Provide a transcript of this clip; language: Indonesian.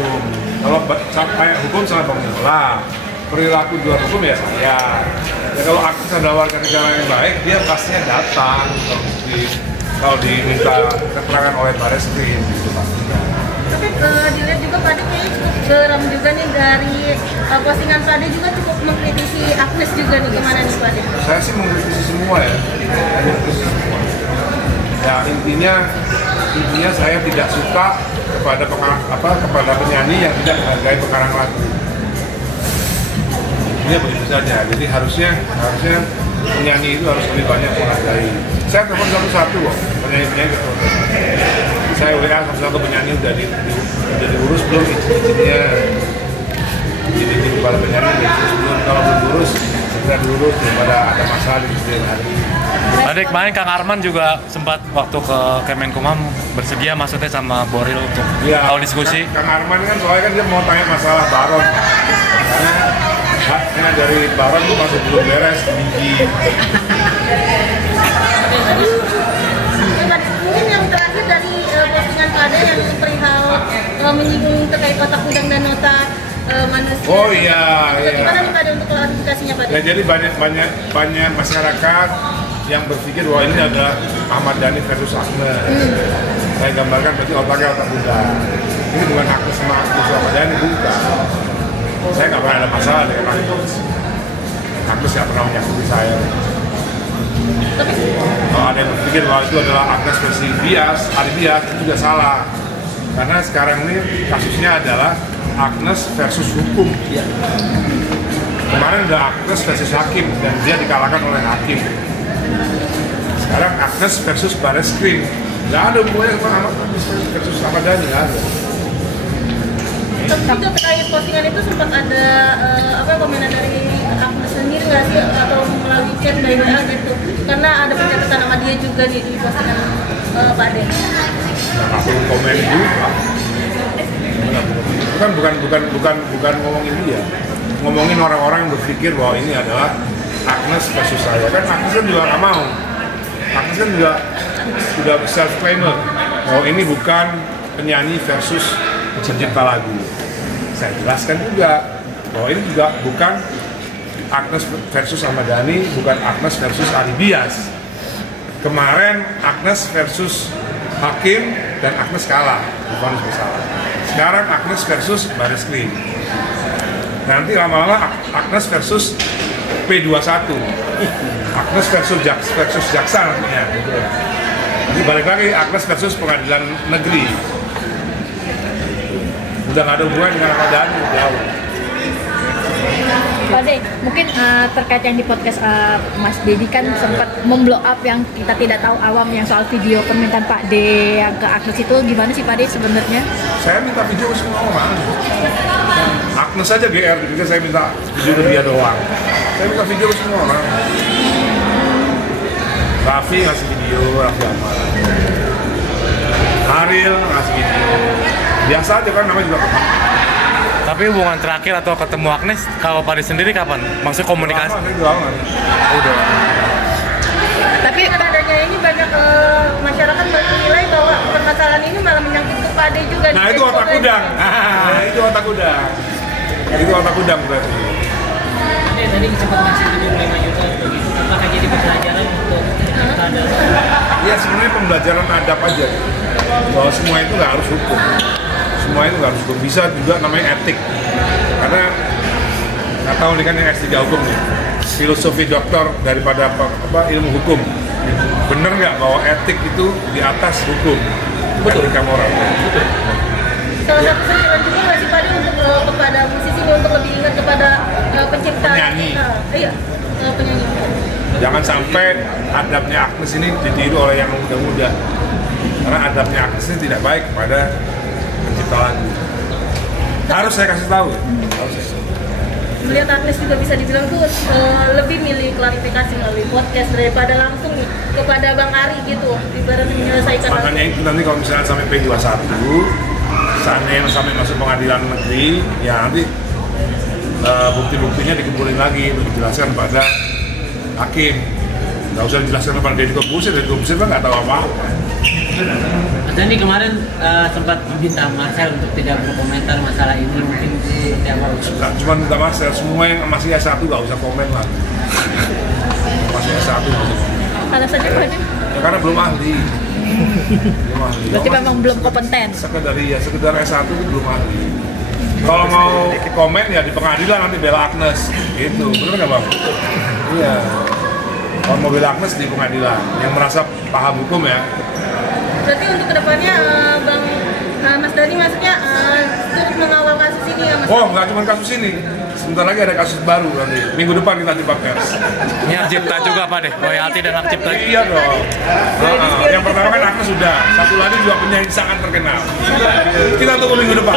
hukum. Kalau kayak hukum sama Bang Yola, perilaku di luar hukum ya saya. Ya kalau aktif adalah warga negara yang baik, dia pastinya datang kalau diminta keterangan oleh Barreskrim gitu pastinya. Tapi dilihat juga Pak Ade kayaknya cukup geram juga nih dari postingan Pak Ade juga cukup mengkritisi Agnes juga nih, gimana nih Pak Ade? Saya sih mengkritisi semua ya, mengkritisi semua. Ya intinya saya tidak suka kepada penyanyi yang tidak menghargai pengarang lagu. Ini begitu saja. Jadi harusnya penyanyi itu harus lebih banyak menghargai. Saya telepon satu-satu kok, penyanyi-penyanyi gitu. Saya WA satu-satu penyanyi udah diurus belum izinnya. Izin kepada penyanyi belum, kalau belum diurus segera diurus daripada ada masalah di kemudian hari. Tadi kemarin Kang Arman juga sempat waktu ke Kemenkumham bersedia maksudnya sama Boril untuk tahu diskusi. Kang Arman kan soalnya kan dia mau tanya masalah Baron. Karena haknya dari Baron itu masih belum beres tinggi. Mungkin yang terakhir dari postingan Pak Ade yang perihal menyinggung terkait otak udang dan nota manusia. Oh iya. Gimana nih Pak Ade untuk klarifikasinya Pak Ade? Ya, jadi banyak masyarakat yang berpikir bahwa ini adalah Ahmad Dhani versus Agnes. Saya gambarkan berarti otaknya otak udang. Ini bukan Agnes sama Ahmad Dhani, bukan. Saya nggak pernah ada masalah dengan Agnes. Agnes nggak pernah menyakiti saya. Kalau ada yang berpikir bahwa itu adalah Agnes versi bias, Ali bias, itu juga salah. Karena sekarang ini kasusnya adalah Agnes versus hukum. Kemarin ada Agnes versus hakim dan dia dikalahkan oleh hakim. Sekarang Agnes versus Barreskrim. Nggak ada hubungannya sama Agnes versus Ahmad Dhani, nggak ada. Tapi juga terkait postingan itu sempat ada komentar dari Agnes sendiri nggak sih, atau melalui chat dari WA gitu, karena ada pencatatan nama dia juga di postingan Pak Ade. Nggak perlu komen juga. Bukan ngomongin dia, ngomongin orang-orang yang berpikir bahwa ini adalah Agnes versus saya. Kan Agnes kan juga nggak mau. Agnes kan juga sudah self-claimer bahwa ini bukan penyanyi versus pencipta lagu. Saya jelaskan juga bahwa ini juga bukan Agnes versus Ahmad Dhani, bukan Agnes versus Ali Bias. Kemarin Agnes versus hakim dan Agnes kalah, divonis bersalah. Sekarang Agnes versus Barreskrim. Nanti lama-lama Agnes versus P21. Agnes versus jaksa nantinya. Jadi balik lagi Agnes versus pengadilan negeri. Udah nggak ada hubungan dengan Ahmad Dhani, jauh. Pak Ade, mungkin terkait yang di podcast Mas Dedi kan sempat memblow up yang kita tidak tahu awam yang soal video permintaan Pak D yang ke Agnes itu, gimana sih Pak D sebenarnya? Saya minta video ke semua orang. Agnes saja GR, jadi saya minta video ke dia doang. Saya minta video ke semua orang. Raffi ngasih video, Raffi Ahmad. Ariel ngasih video. Biasa aja kan, namanya juga kenal. Tapi hubungan terakhir atau ketemu Agnes kalau Pak Ade sendiri kapan? Maksudnya komunikasi? Udah. Tapi kan adanya ini banyak masyarakat menilai bahwa permasalahan ini malah menyangkut ke Pak Ade juga. Nah itu otak udang. Itu otak udang. Itu otak udang berarti. Ade tadi sempat ngasih 75 juta begitu. Apakah jadi pembelajaran untuk ada? Ya sebenarnya pembelajaran adab aja. Bahwa semua itu nggak harus hukum. Semua itu nggak harus hukum. Bisa juga namanya etik. Karena nggak tahu nih kan yang S3 hukum nih. Filosofi doktor daripada ilmu hukum. Bener nggak bahwa etik itu di atas hukum? Betul. Etika moral. Betul. Salah satu saran juga nggak sih Pak Ade untuk kepada musisi untuk lebih ingat kepada pencipta Penyanyi. Iya, penyanyi. Jangan sampai adabnya Agnes ini ditiru oleh yang muda-muda. Karena adabnya Agnes ini tidak baik kepada pencipta lagu. Harus saya kasih tahu. Harus saya. Melihat Agnes juga bisa dibilang tuh lebih milih klarifikasi melalui podcast daripada langsung nih kepada Bang Ari gitu, ibaratnya menyelesaikan. Makanya itu nanti kalau misalnya sampai P21, seandainya sampai masuk pengadilan negeri, ya nanti bukti-buktinya dikumpulin lagi untuk dijelaskan pada hakim. Nggak usah dijelaskan kepada Deddy Corbuzier kan nggak tahu apa-apa. Mas Dani kemarin sempat meminta Marcel untuk tidak berkomentar masalah ini, mungkin Nggak cuma minta Marcel, semua yang masih S1 nggak usah komen lah. Masih S1 nggak usah komen. Alasannya apa nih? Ya, karena belum ahli. Belum ahli. Berarti memang belum kompeten. Sekedar S1 itu belum ahli. Kalau mau komen ya di pengadilan nanti bela Agnes, gitu. Bener nggak bang? Iya. Kalau mau bela Agnes di pengadilan, yang merasa paham hukum ya. Berarti untuk kedepannya Bang Mas Dani maksudnya turut mengawal kasus ini ya Mas? Oh, nggak cuma kasus ini. Sebentar lagi ada kasus baru nanti. Minggu depan kita jumpa pers. Ini hak cipta juga Pak deh, royalti dan hak cipta. Iya dong. Yang pertama kan Agnes sudah. Satu lagi juga penyanyi sangat terkenal. Kita tunggu minggu depan.